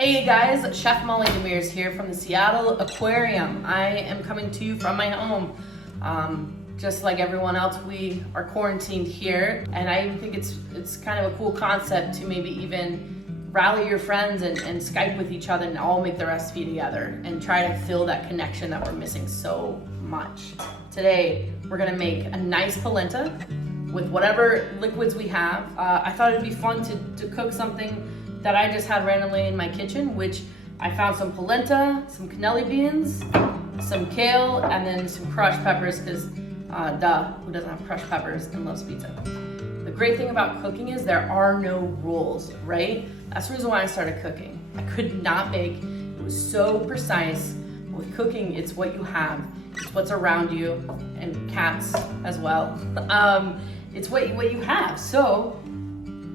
Hey guys, Chef Molly Demers here from the Seattle Aquarium. I am coming to you from my home. Just like everyone else, we are quarantined here, and I think it's kind of a cool concept to maybe even rally your friends and Skype with each other and all make the recipe together and try to fill that connection that we're missing so much. Today, we're gonna make a nice polenta with whatever liquids we have. I thought it'd be fun to cook something that I just had randomly in my kitchen, which I found some polenta, some cannelli beans, some kale, and then some crushed peppers, because who doesn't have crushed peppers and loves pizza? The great thing about cooking is there are no rules, right? That's the reason why I started cooking. I could not bake. It was so precise. With cooking, it's what you have. It's what's around you, and cats as well. It's what you have. So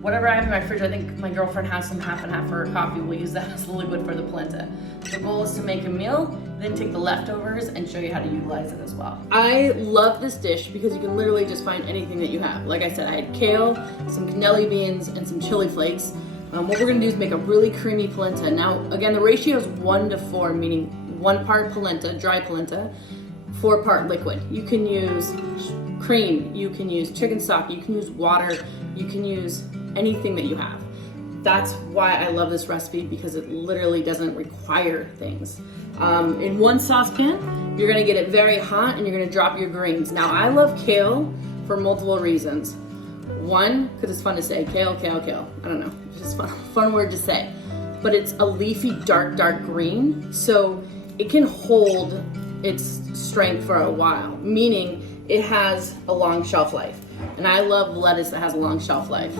whatever I have in my fridge, I think my girlfriend has some half and half for her coffee. We'll use that as the liquid for the polenta. The goal is to make a meal, then take the leftovers and show you how to utilize it as well. I love this dish because you can literally just find anything that you have. Like I said, I had kale, some cannelli beans, and some chili flakes. What we're gonna do is make a really creamy polenta. Now, again, the ratio is 1:4, meaning 1 part polenta, dry polenta, 4 part liquid. You can use cream, you can use chicken stock, you can use water, you can use anything that you have. That's why I love this recipe, because it literally doesn't require things. In 1 saucepan, you're gonna get it very hot and you're gonna drop your greens. Now, I love kale for multiple reasons. 1, because it's fun to say, kale, kale, kale. I don't know, it's just a fun word to say. But it's a leafy, dark green, so it can hold its strength for a while, meaning it has a long shelf life. And I love lettuce that has a long shelf life.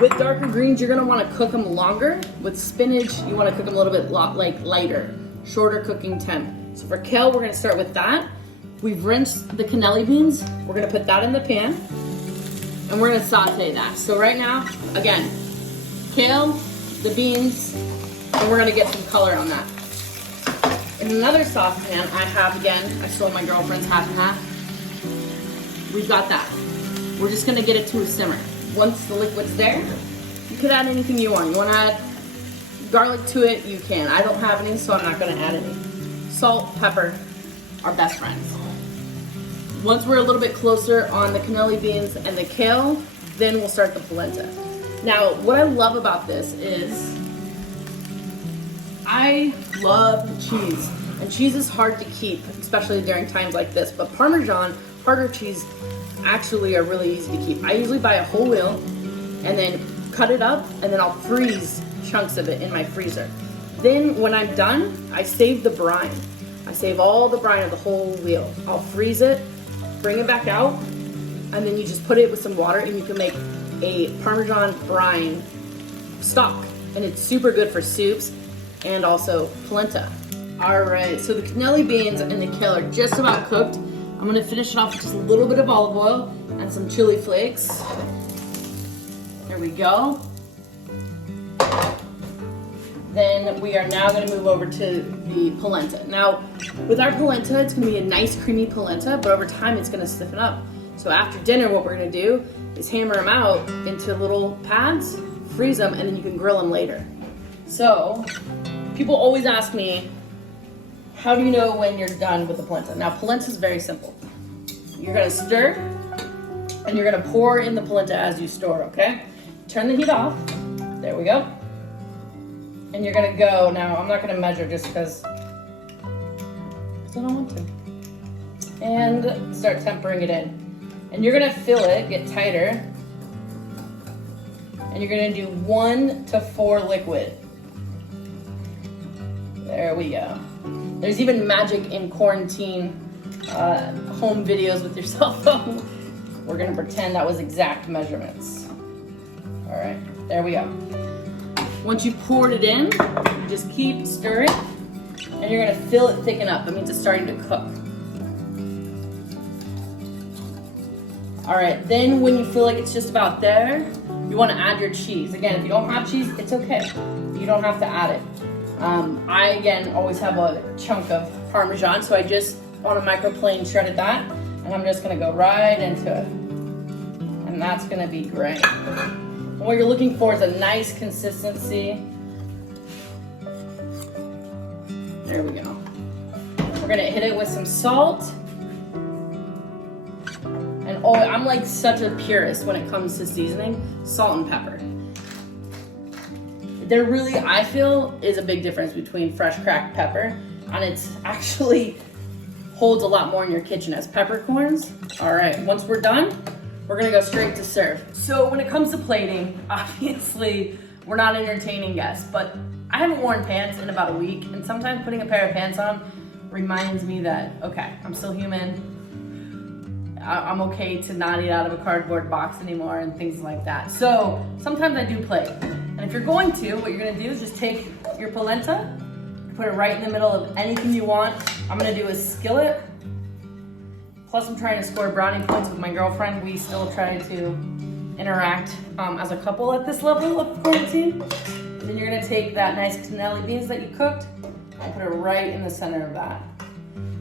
With darker greens, you're gonna wanna cook them longer. With spinach, you wanna cook them a little bit lighter, shorter cooking temp. So for kale, we're gonna start with that. We've rinsed the cannelli beans. We're gonna put that in the pan, and we're gonna saute that. So right now, again, kale, the beans, and we're gonna get some color on that. In another saucepan, I have, again, I stole my girlfriend's half and half. We've got that. We're just gonna get it to a simmer. Once the liquid's there, you could add anything you want. You wanna add garlic to it, you can. I don't have any, so I'm not gonna add any. Salt, pepper, are best friends. Once we're a little bit closer on the cannelli beans and the kale, then we'll start the polenta. Now, what I love about this is I love cheese, and cheese is hard to keep, especially during times like this, but Parmesan, harder cheese, actually are really easy to keep. I usually buy a whole wheel and then cut it up, and then I'll freeze chunks of it in my freezer. Then when I'm done, I save the brine. I save all the brine of the whole wheel. I'll freeze it, bring it back out, and then you just put it with some water and you can make a Parmesan brine stock. And it's super good for soups and also polenta. All right, so the cannelli beans and the kale are just about cooked. I'm gonna finish it off with just a little bit of olive oil and some chili flakes. There we go. Then we are now gonna move over to the polenta. Now, with our polenta, it's gonna be a nice creamy polenta, but over time it's gonna stiffen up. So after dinner, what we're gonna do is hammer them out into little pads, freeze them, and then you can grill them later. So, people always ask me, how do you know when you're done with the polenta? Now, polenta is very simple. You're gonna stir, and you're gonna pour in the polenta as you stir, okay? Turn the heat off. There we go. And you're gonna go, now I'm not gonna measure just because I don't want to. And start tempering it in. And you're gonna fill it, get tighter. And you're gonna do 1 to 4 liquid. There we go. There's even magic in quarantine home videos with your cell phone. We're gonna pretend that was exact measurements. All right, there we go. Once you poured it in, you just keep stirring, and you're gonna feel it thicken up. That means it's starting to cook. All right, then when you feel like it's just about there, you wanna add your cheese. Again, if you don't have cheese, it's okay. You don't have to add it. I, again, always have a chunk of Parmesan, so I just, on a microplane, shredded that, and I'm just gonna go right into it. And that's gonna be great. And what you're looking for is a nice consistency There we go. We're gonna hit it with some salt. And oh, I'm like such a purist when it comes to seasoning, salt and pepper. There really, I feel, is a big difference between fresh cracked pepper, and it's actually holds a lot more in your kitchen as peppercorns. All right, once we're done, we're gonna go straight to serve. So when it comes to plating, obviously, we're not entertaining guests, but I haven't worn pants in about a week, and sometimes putting a pair of pants on reminds me that, okay, I'm still human. I'm okay to not eat out of a cardboard box anymore and things like that. So sometimes I do plate. And if you're going to, what you're gonna do is just take your polenta, put it right in the middle of anything you want. I'm gonna do a skillet. Plus I'm trying to score brownie points with my girlfriend. We still try to interact as a couple at this level of quarantine. Then you're gonna take that nice cannelli beans that you cooked and put it right in the center of that.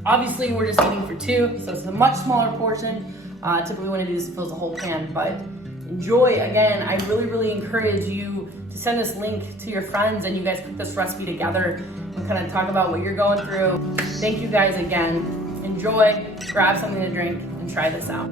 Obviously, we're just eating for two, so it's a much smaller portion. Typically when I do this, it fills a whole pan, but enjoy. Again, I really, really encourage you to send this link to your friends and you guys cook this recipe together and kind of talk about what you're going through. Thank you guys again. Enjoy, grab something to drink, and try this out.